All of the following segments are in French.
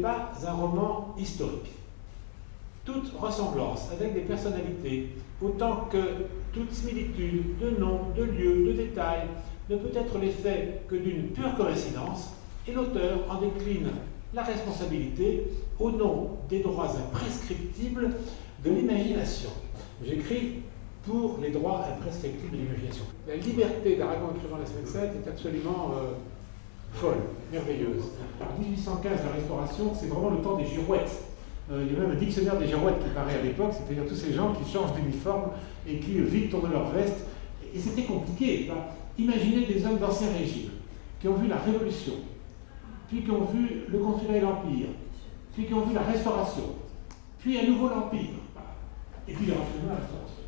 pas un roman historique. Toute ressemblance avec des personnalités, autant que toute similitude de noms, de lieux, de détails, ne peut être l'effet que d'une pure coïncidence, et l'auteur en décline la responsabilité au nom des droits imprescriptibles de l'imagination. J'écris pour les droits imprescriptibles de l'imagination. La liberté d'Aragon écrivant la semaine 7 est absolument folle, merveilleuse. En 1815, la Restauration, c'est vraiment le temps des girouettes. Il y a même un dictionnaire des girouettes qui paraît à l'époque, c'est-à-dire tous ces gens qui changent d'uniforme et qui vite tournent leur veste. Et c'était compliqué. Imaginez des hommes d'ancien régime qui ont vu la Révolution, puis qui ont vu le Consulat et l'Empire, puis qui ont vu la Restauration, puis à nouveau l'Empire, et puis les renseignements à la Restauration.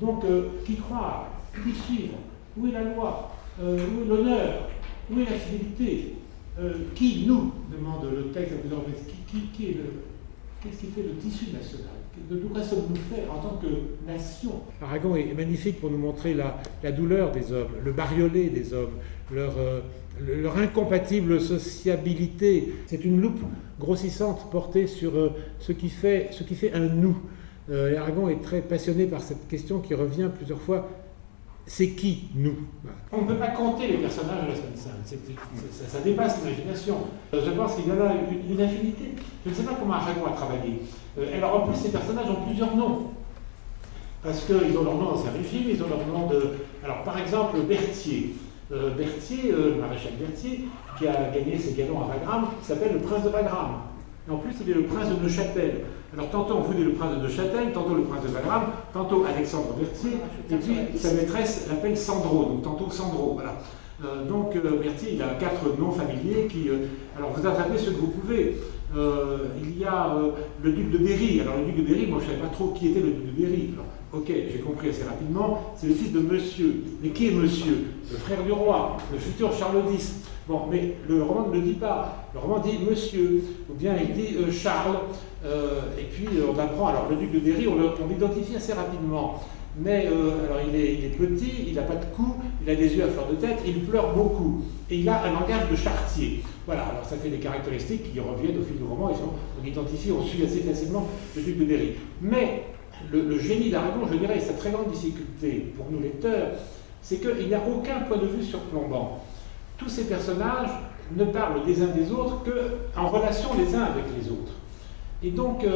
Donc, qui croire, qui suivre, où est la loi, où est l'honneur, où est la fidélité, qui nous, demande le texte à plusieurs reprises, qui est le... Qu'est-ce qui fait le tissu national? De quoi sommes-nous faits en tant que nation? Aragon est magnifique pour nous montrer la douleur des hommes, le bariolé des hommes, leur incompatible sociabilité. C'est une loupe grossissante portée sur ce qui fait un nous. Et Aragon est très passionné par cette question qui revient plusieurs fois. C'est qui, nous? On ne peut pas compter les personnages de la semaine sainte, ça dépasse l'imagination. Je pense qu'il y en a une infinité. Je ne sais pas comment Aragon a travaillé. Alors en plus, ces personnages ont plusieurs noms. Parce qu'ils ont leur nom dans un régime, ils ont leur nom de... Alors par exemple, Berthier. Le maréchal Berthier, qui a gagné ses galons à Wagram, s'appelle le prince de Wagram. Et en plus, il est le prince de Neuchâtel. Alors tantôt on voulait le prince de Neuchâtel, tantôt le prince de Wagram, tantôt Alexandre Berthier, et puis sa maîtresse l'appelle Sandro, donc tantôt Sandro, voilà. Donc Berthier, il a 4 noms familiers qui... alors vous attrapez ceux que vous pouvez. Il y a le duc de Berry. Alors le duc de Berry, moi je ne savais pas trop qui était le duc de Berry. Alors, ok, j'ai compris assez rapidement, c'est le fils de monsieur. Mais qui est monsieur? Le frère du roi, le futur Charles X. Bon, mais le roman ne le dit pas. Le roman dit monsieur, ou bien il dit Charles. Et puis on apprend, alors le duc de Berry, on l'identifie assez rapidement. Mais alors il est petit, il n'a pas de cou, il a des yeux à fleur de tête, il pleure beaucoup. Et il a un langage de charretier. Voilà, alors ça fait des caractéristiques qui reviennent au fil du roman, on identifie, on suit assez facilement le duc de Berry. Mais le génie d'Aragon, je dirais, sa très grande difficulté pour nous lecteurs, c'est qu'il n'y a aucun point de vue surplombant. Tous ces personnages ne parlent des uns des autres qu'en relation les uns avec les autres. Et donc,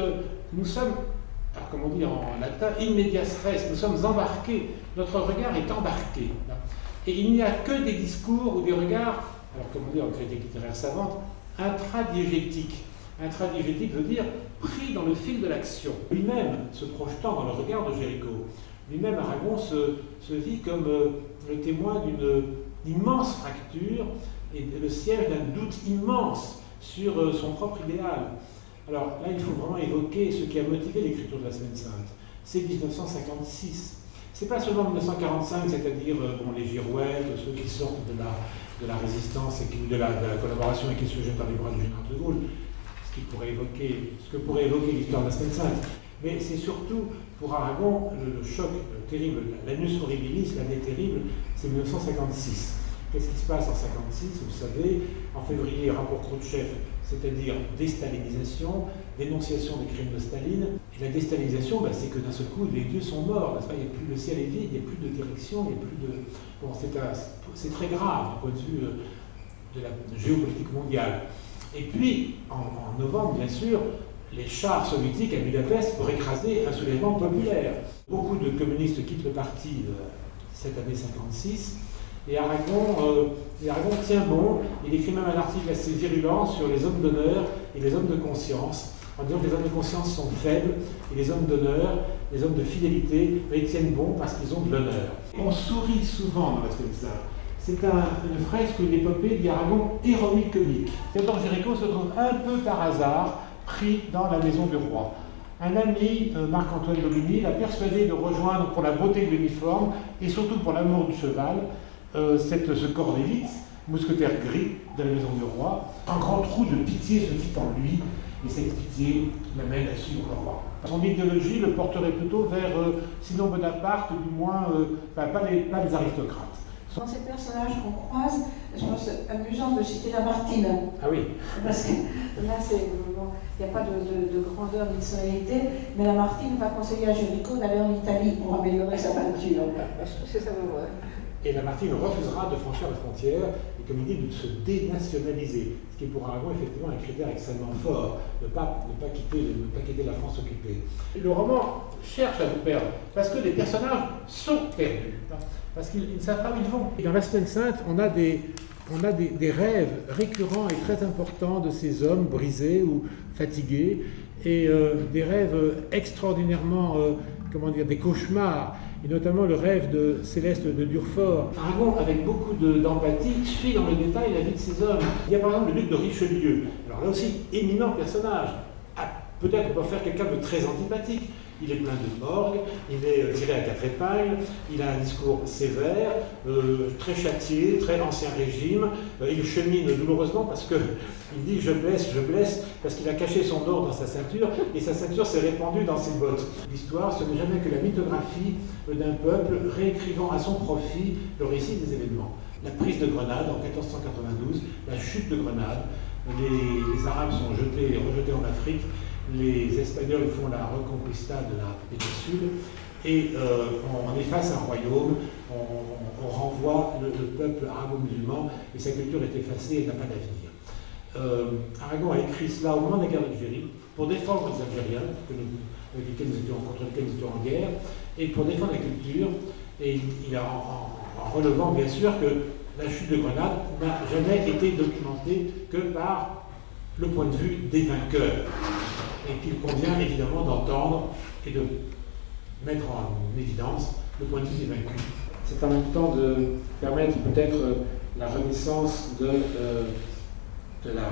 nous sommes, alors comme on dit en latin, in medias res, nous sommes embarqués, notre regard est embarqué. Et il n'y a que des discours ou des regards, alors comme on dit en critique littéraire savante, intradiégétiques. Intradiégétique veut dire pris dans le fil de l'action, lui-même se projetant dans le regard de Géricault. Lui-même, Aragon se vit comme le témoin d'une immense fracture et le siège d'un doute immense sur son propre idéal. Alors là, il faut vraiment évoquer ce qui a motivé l'écriture de la Semaine Sainte. C'est 1956. C'est pas seulement 1945, c'est-à-dire les girouettes, ceux qui sortent de la résistance et de la collaboration et qui se jettent dans les bras du général de Gaulle, ce que pourrait évoquer l'histoire de la Semaine Sainte. Mais c'est surtout, pour Aragon, le choc terrible, l'annus horribilis, l'année terrible, c'est 1956. Qu'est-ce qui se passe en 1956? Vous savez, en février, rapport Khrouchtchev, c'est-à-dire déstalinisation, dénonciation des crimes de Staline. Et la déstalinisation, c'est que d'un seul coup, les dieux sont morts, n'est-ce pas? Il n'y a plus, le ciel est vide, il n'y a plus de direction, il n'y a plus de... Bon, c'est très grave du point de vue de la géopolitique mondiale. Et puis, en novembre, bien sûr, les chars soviétiques à Budapest pour écraser un soulèvement populaire. Beaucoup de communistes quittent le parti cette année 56, et Aragon tient bon. Il écrit même un article assez virulent sur les hommes d'honneur et les hommes de conscience, en disant que les hommes de conscience sont faibles, et les hommes d'honneur, les hommes de fidélité, ils tiennent bon parce qu'ils ont de l'honneur. On sourit souvent dans la Semaine Sainte. C'est une fresque, une épopée d'Aragon héroïque comique. Théodore Géricault se trouve un peu par hasard pris dans la maison du roi. Un ami, Marc-Antoine Dominy, l'a persuadé de rejoindre pour la beauté de l'uniforme et surtout pour l'amour du cheval ce corps d'élite, mousquetaire gris de la maison du roi. Un grand trou de pitié se fit en lui et cette pitié l'amène à suivre le roi. Son idéologie le porterait plutôt vers, sinon Bonaparte, du moins, pas les aristocrates. Dans ces personnages qu'on croise, je pense amusant de citer Lamartine. Ah oui. Parce que là, il n'y a pas de grandeur ni de solennité, mais Lamartine va conseiller à Géricault d'aller en Italie pour améliorer sa peinture. C'est ça, ouais. Et Lamartine refusera de franchir la frontière et, comme il dit, de se dénationaliser. Ce qui est pour Aragon effectivement un critère extrêmement fort, ne pas quitter la France occupée. Et le roman cherche à nous perdre, parce que les personnages sont perdus, parce qu'ils ne savent pas où ils vont. Et dans La Semaine Sainte, on a des rêves récurrents et très importants de ces hommes brisés ou fatigués, et des rêves extraordinairement, des cauchemars, et notamment le rêve de Céleste de Durfort. Aragon, avec beaucoup d'empathie, suit dans le détail la vie de ces hommes. Il y a par exemple le duc de Richelieu. Alors là aussi, éminent personnage. Peut-être on peut faire quelqu'un de très antipathique. Il est plein de morgue, il est tiré à 4 épingles, il a un discours sévère, très châtié, très ancien régime. Il chemine douloureusement parce qu'il dit je blesse, parce qu'il a caché son or dans sa ceinture et sa ceinture s'est répandue dans ses bottes. L'histoire, ce n'est jamais que la mythographie d'un peuple réécrivant à son profit le récit des événements. La prise de Grenade en 1492, la chute de Grenade, les Arabes sont rejetés en Afrique, les Espagnols font la reconquista de la péninsule et on efface un royaume, on renvoie le peuple arabo-musulman et sa culture est effacée et n'a pas d'avenir. Aragon a écrit cela au moment de la guerre d'Algérie pour défendre les Algériens contre lesquels nous étions en guerre et pour défendre la culture, et il a en relevant bien sûr que la chute de Grenade n'a jamais été documentée que par le point de vue des vainqueurs, et qu'il convient évidemment d'entendre et de mettre en évidence le point de vue des vaincus. C'est en même temps de permettre peut-être la renaissance de la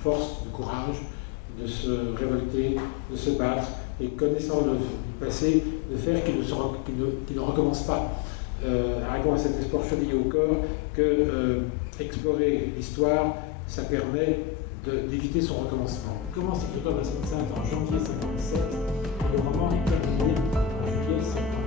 force, du courage, de se révolter, de se battre, et connaissant le passé, de faire qu'il ne recommence pas. Aragon a cet espoir chevillé au corps que explorer l'histoire, ça permet d'éviter son recommencement. Il commence l'écriture de La Semaine Sainte en janvier 1957 et le roman est terminé en juillet 1957.